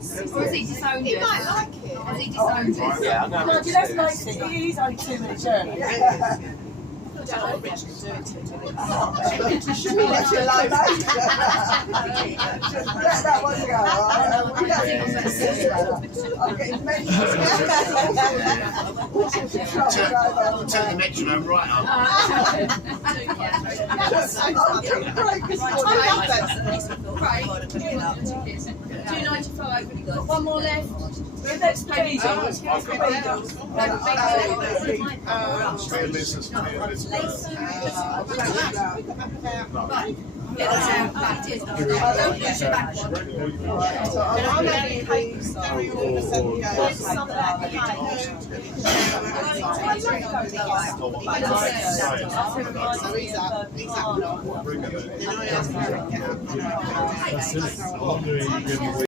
Or has he disowned it? He might like it. Has he disowned it? Yeah, I'm going to let's face it, it is only 2 minutes journey. Should we let you alone, mate? Let that one go, alright? I'm getting mental. Turn the metronome right up. Right. 295. Got one more left. Let's play these on. Right. Yeah, that's out. That is. Don't push it back one. So I'm going to be paid That's it.